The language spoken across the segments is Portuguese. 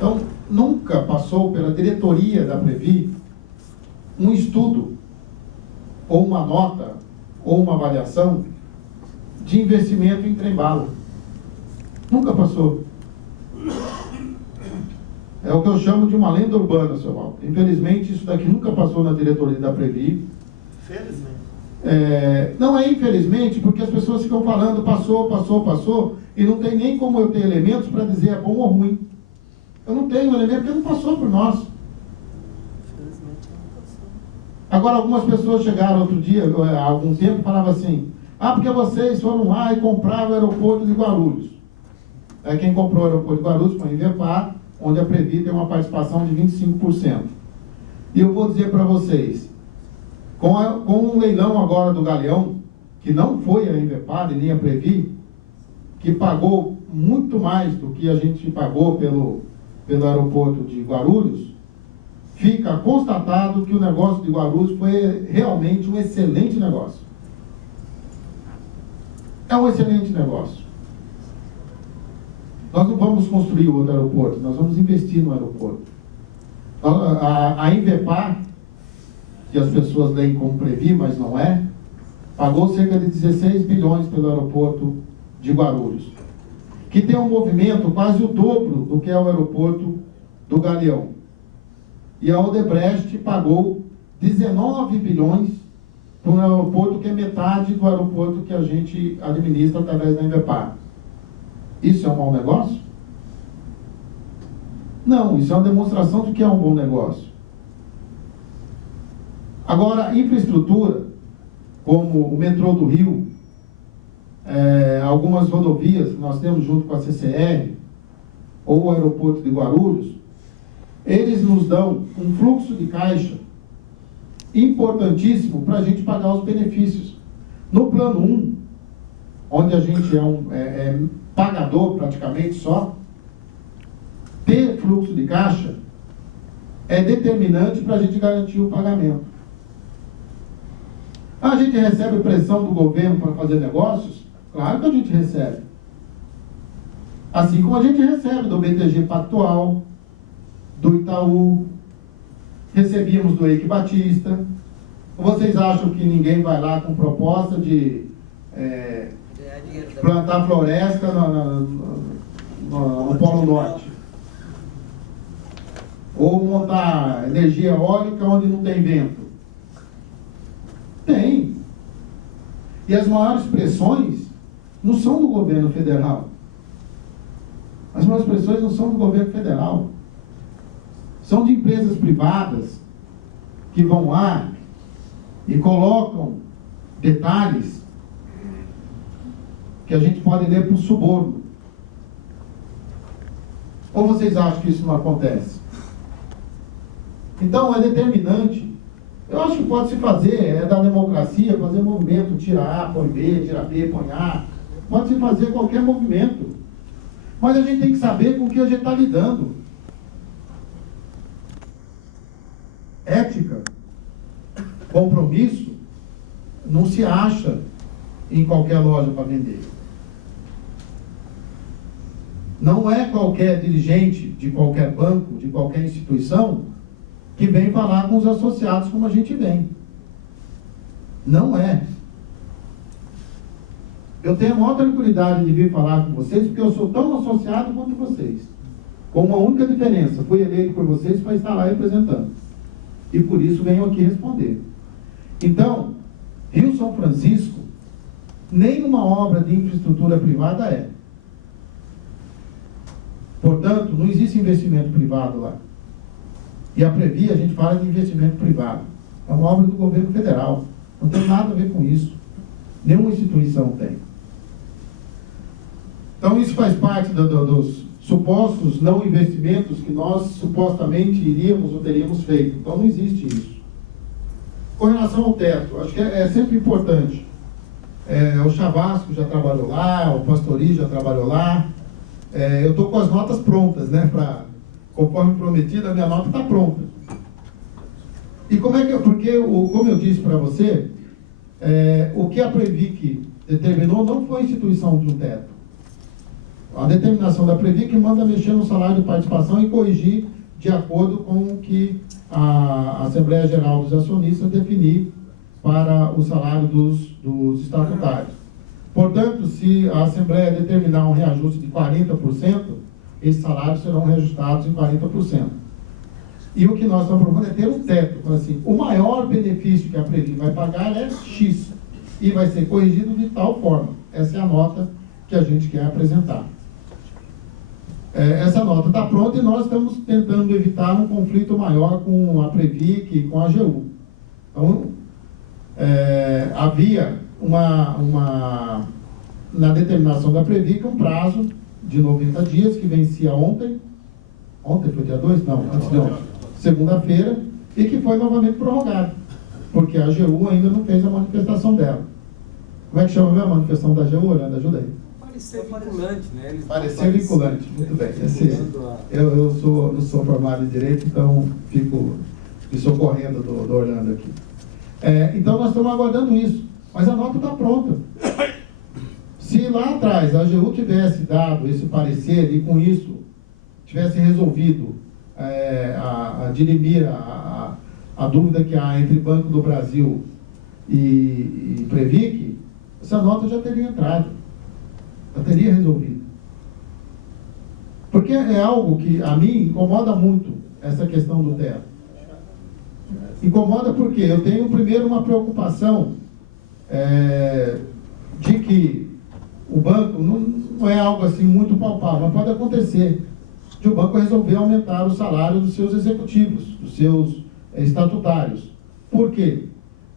Então, nunca passou pela diretoria da Previ um estudo, ou uma nota, ou uma avaliação de investimento em trem-bala. Nunca passou. É o que eu chamo de uma lenda urbana, seu Walter. Infelizmente, isso daqui nunca passou na diretoria da Previ. Felizmente. Não é infelizmente, porque as pessoas ficam falando passou, e não tem nem como eu ter elementos para dizer é bom ou ruim. Eu não tenho elemento porque não passou por nós. Felizmente não passou. Agora, algumas pessoas chegaram outro dia, há algum tempo, e falavam assim, porque vocês foram lá e compraram o aeroporto de Guarulhos. Quem comprou o aeroporto de Guarulhos foi a Invepar, onde a Previ tem uma participação de 25%. E eu vou dizer para vocês, com um leilão agora do Galeão, que não foi a Invepar e nem a Previ, que pagou muito mais do que a gente pagou pelo aeroporto de Guarulhos, fica constatado que o negócio de Guarulhos foi realmente um excelente negócio. É um excelente negócio. Nós não vamos construir outro aeroporto, nós vamos investir no aeroporto. A Invepar, que as pessoas leem como Previ, mas não é, pagou cerca de 16 bilhões pelo aeroporto de Guarulhos, que tem um movimento quase o dobro do que é o aeroporto do Galeão. E a Odebrecht pagou 19 bilhões para um aeroporto que é metade do aeroporto que a gente administra através da Invepar. Isso é um mau negócio? Não, isso é uma demonstração de que é um bom negócio. Agora, infraestrutura, como o metrô do Rio, algumas rodovias que nós temos junto com a CCR, ou o aeroporto de Guarulhos, eles nos dão um fluxo de caixa importantíssimo para a gente pagar os benefícios. No plano 1, onde a gente é pagador praticamente só, ter fluxo de caixa é determinante para a gente garantir o pagamento. A gente recebe pressão do governo para fazer negócios? Claro que a gente recebe. Assim como a gente recebe do BTG Pactual, do Itaú, recebíamos do Eike Batista. Vocês acham que ninguém vai lá com proposta de plantar floresta no Polo Norte? Ou montar energia eólica onde não tem vento? Tem. E as maiores pressões não são do governo federal. As maiores pressões não são do governo federal. São de empresas privadas que vão lá e colocam detalhes que a gente pode ler por suborno. Ou vocês acham que isso não acontece? Então, é determinante. Eu acho que pode se fazer, da democracia, fazer movimento, tira A, põe B, tira B, põe A. Pode se fazer qualquer movimento. Mas a gente tem que saber com o que a gente está lidando. Ética, compromisso, não se acha em qualquer loja para vender. Não é qualquer dirigente de qualquer banco, de qualquer instituição, que vem falar com os associados como a gente vem. Não é. Eu tenho a maior tranquilidade de vir falar com vocês, porque eu sou tão associado quanto vocês. Com uma única diferença, fui eleito por vocês para estar lá representando. E por isso venho aqui responder. Então, Rio São Francisco, nenhuma obra de infraestrutura privada é. Portanto, não existe investimento privado lá. E a Previ, a gente fala de investimento privado. É uma obra do governo federal. Não tem nada a ver com isso. Nenhuma instituição tem. Então, isso faz parte dos supostos não investimentos que nós supostamente iríamos ou teríamos feito. Então, não existe isso. Com relação ao teto, acho que é sempre importante. O Chavasco já trabalhou lá, o Pastori já trabalhou lá. Eu estou com as notas prontas, né? Conforme prometido, a minha nota está pronta. E como eu disse para você, o que a Previc determinou não foi a instituição de um teto. a determinação da Previ que manda mexer no salário de participação e corrigir de acordo com o que a Assembleia Geral dos Acionistas definir para o salário dos estatutários. Portanto, se a Assembleia determinar um reajuste de 40%, esses salários serão reajustados em 40%. E o que nós estamos propondo é ter um teto. Assim, o maior benefício que a Previ vai pagar é X, e vai ser corrigido de tal forma. Essa é a nota que a gente quer apresentar. Essa nota está pronta e nós estamos tentando evitar um conflito maior com a Previ e com a AGU. Então, havia na determinação da Previ um prazo de 90 dias que vencia ontem. Ontem foi dia 2? Não, antes de ontem. Segunda-feira, e que foi novamente prorrogado, porque a AGU ainda não fez a manifestação dela. Como é que chama a manifestação da AGU, Orlando? Ajuda aí. Parecer vinculante, né? Parecer vinculante, muito bem. Eu não sou formado em Direito, então fico me socorrendo do Orlando aqui. Então nós estamos aguardando isso, mas a nota está pronta. Se lá atrás a AGU tivesse dado esse parecer e com isso tivesse resolvido dirimir a dúvida que há entre Banco do Brasil e Previc, essa nota já teria entrado, já teria resolvido. Porque é algo que a mim incomoda muito, essa questão do teto. Incomoda porque eu tenho primeiro uma preocupação de que o banco não é algo assim muito palpável, mas pode acontecer de o banco resolver aumentar o salário dos seus executivos, dos seus estatutários. Por quê?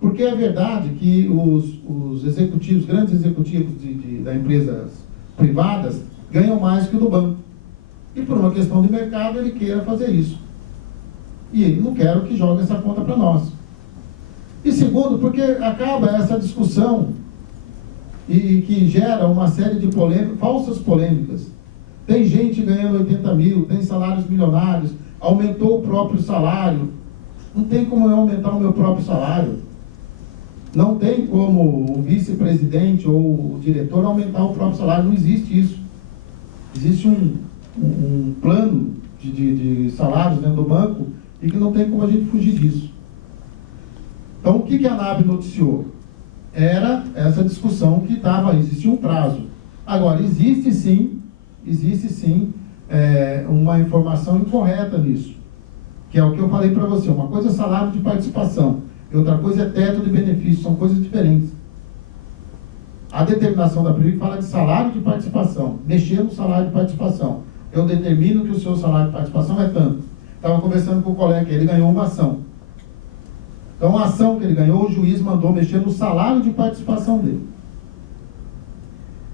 Porque é verdade que os executivos, grandes executivos das empresas privadas, ganham mais que o do banco. E por uma questão de mercado ele queira fazer isso. E ele não quer que jogue essa conta para nós. E segundo, porque acaba essa discussão e que gera uma série de falsas polêmicas. Tem gente ganhando 80 mil, tem salários milionários, aumentou o próprio salário. Não tem como eu aumentar o meu próprio salário. Não tem como o vice-presidente ou o diretor aumentar o próprio salário. Não existe isso. Existe um plano de salários dentro do banco e que não tem como a gente fugir disso. Então, o que a ANAB noticiou? Era essa discussão que existia um prazo. Agora, existe sim uma informação incorreta nisso, que é o que eu falei para você. Uma coisa é salário de participação e outra coisa é teto de benefício, são coisas diferentes. A determinação da Previ fala de salário de participação, mexer no salário de participação. Eu determino que o seu salário de participação é tanto. Estava conversando com o colega, ele ganhou uma ação. Então, a ação que ele ganhou, o juiz mandou mexer no salário de participação dele.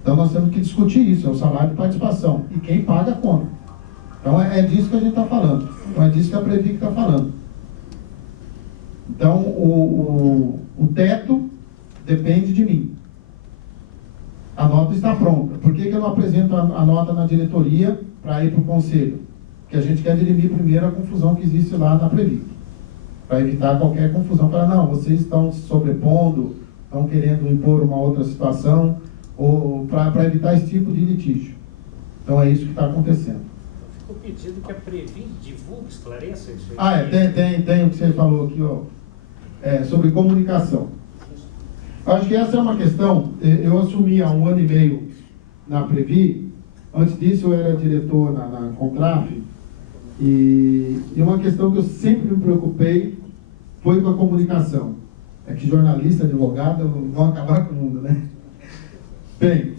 Então, nós temos que discutir isso, é o salário de participação. E quem paga a conta. Então, é disso que a gente está falando. Então, é disso que a Previ está falando. Então, o teto depende de mim. A nota está pronta. Por que eu não apresento a nota na diretoria para ir para o conselho? Porque a gente quer dirimir primeiro a confusão que existe lá na Previ. Para evitar qualquer confusão. Para não, vocês estão se sobrepondo, estão querendo impor uma outra situação, ou para evitar esse tipo de litígio. Então é isso que está acontecendo. Ficou pedido que a Previ divulgue, esclareça isso aí. Tem o que você falou aqui, sobre comunicação. Acho que essa é uma questão. Eu assumi há 1 ano e meio na Previ. Antes disso eu era diretor na Contraf. E uma questão que eu sempre me preocupei foi com a comunicação. É que jornalista, advogado vão acabar com o mundo, né? Bem,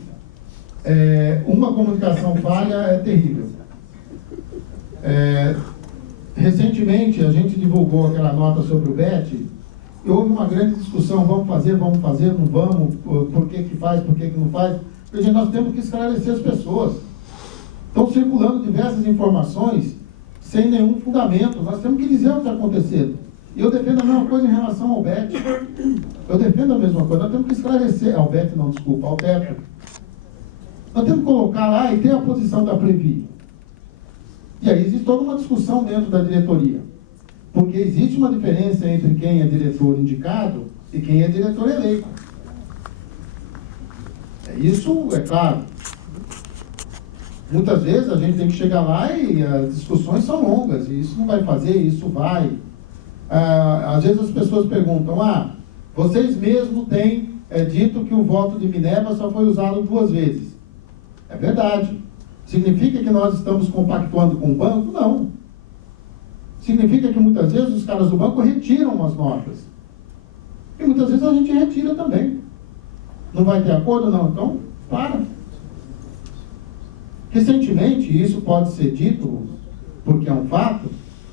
uma comunicação falha é terrível. Recentemente a gente divulgou aquela nota sobre o BET e houve uma grande discussão, vamos fazer, não vamos, por que faz, por que não faz. Porque nós temos que esclarecer as pessoas. Estão circulando diversas informações sem nenhum fundamento. Nós temos que dizer o que está acontecendo. E eu defendo a mesma coisa em relação ao BET. Eu defendo a mesma coisa. Nós temos que esclarecer. Ao BET não, desculpa, ao teto. Nós temos que colocar lá e ter a posição da Previ. E aí existe toda uma discussão dentro da diretoria. Porque existe uma diferença entre quem é diretor indicado e quem é diretor eleito. Isso é claro. Muitas vezes a gente tem que chegar lá e as discussões são longas, e isso não vai fazer, isso vai. Às vezes as pessoas perguntam, vocês mesmos têm dito que o voto de Minerva só foi usado 2 vezes. É verdade. Significa que nós estamos compactuando com o banco? Não. Significa que muitas vezes os caras do banco retiram as notas. E muitas vezes a gente retira também. Não vai ter acordo? Não. Então, para. Recentemente, isso pode ser dito, porque é um fato,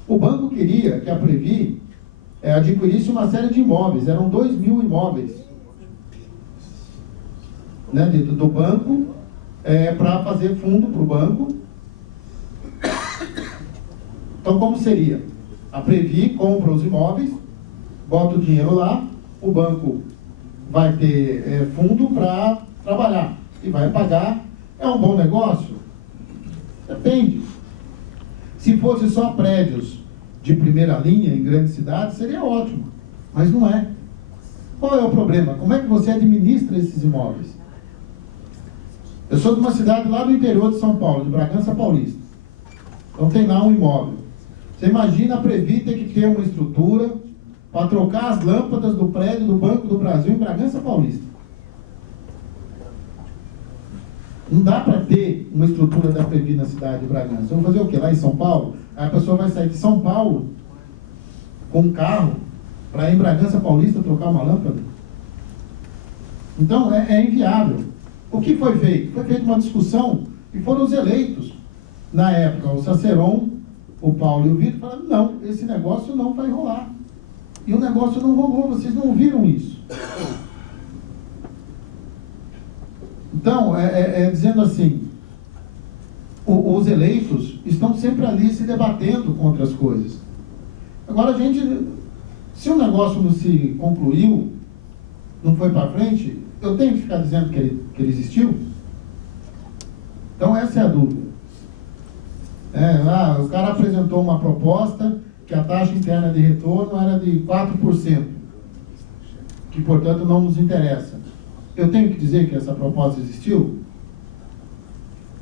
o banco queria que a Previ adquirisse uma série de imóveis, eram 2.000 imóveis, né, do banco, para fazer fundo para o banco. Então, como seria? A Previ compra os imóveis, bota o dinheiro lá, o banco vai ter fundo para trabalhar e vai pagar. É um bom negócio? Depende. Se fosse só prédios de primeira linha em grandes cidades, seria ótimo. Mas não é. Qual é o problema? Como é que você administra esses imóveis? Eu sou de uma cidade lá do interior de São Paulo, de Bragança Paulista. Então tem lá um imóvel. Você imagina a Previ ter que ter uma estrutura para trocar as lâmpadas do prédio do Banco do Brasil em Bragança Paulista. Não dá para ter uma estrutura da Previ na cidade de Bragança. Vamos fazer o quê? Lá em São Paulo? Aí a pessoa vai sair de São Paulo com um carro para ir em Bragança Paulista trocar uma lâmpada? Então é inviável. O que foi feito? Foi feita uma discussão e foram os eleitos. Na época, o Saceron, o Paulo e o Vitor falaram, não, esse negócio não vai rolar. E o negócio não rolou, vocês não ouviram isso. Então, dizendo assim, os eleitos estão sempre ali se debatendo contra as coisas. Agora, a gente, se o negócio não se concluiu, não foi para frente, eu tenho que ficar dizendo que ele existiu? Então, essa é a dúvida. O cara apresentou uma proposta que a taxa interna de retorno era de 4%, que, portanto, não nos interessa. Eu tenho que dizer que essa proposta existiu?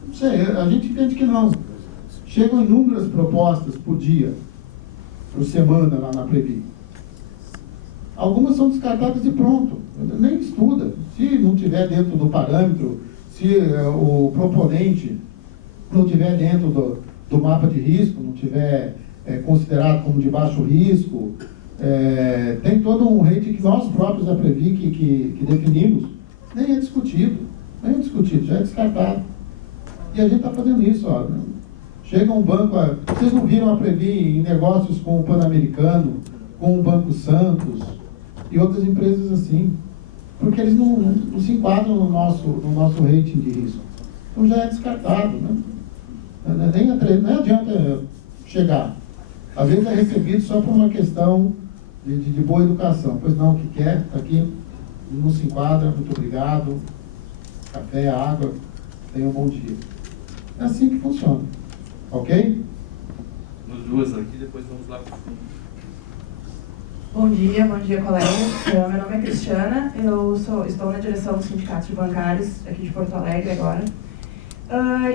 Não sei, a gente entende que não. Chegam inúmeras propostas por dia, por semana lá na Previ. Algumas são descartadas e pronto. Nem estuda. Se não tiver dentro do parâmetro, se o proponente não tiver dentro do mapa de risco, não tiver considerado como de baixo risco, tem todo um rate que nós próprios da Previ que definimos, nem é discutido, já é descartado. E a gente está fazendo isso, ó. Chega um banco, vocês não viram a Previ em negócios com o Pan-Americano, com o Banco Santos e outras empresas assim, porque eles não se enquadram no nosso rating de risco. Então já é descartado, né? Nem adianta chegar. Às vezes é recebido só por uma questão de boa educação. Pois não, o que quer, está aqui, não se enquadra, muito obrigado, café, água, tenha um bom dia. É assim que funciona, ok? Nos duas aqui, depois vamos lá para o fundo. Bom dia, colegas. Meu nome é Cristiana, estou na direção do Sindicato de Bancários aqui de Porto Alegre agora.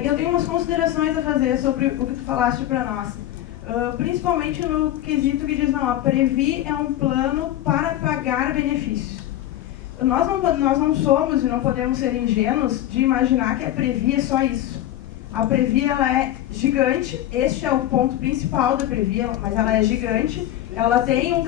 Eu tenho umas considerações a fazer sobre o que tu falaste para nós. Principalmente no quesito que diz, não, a Previ é um plano para pagar benefícios. Nós não somos e não podemos ser ingênuos de imaginar que a Previ é só isso. A Previ, ela é gigante, este é o ponto principal da Previ, mas ela é gigante, ela tem um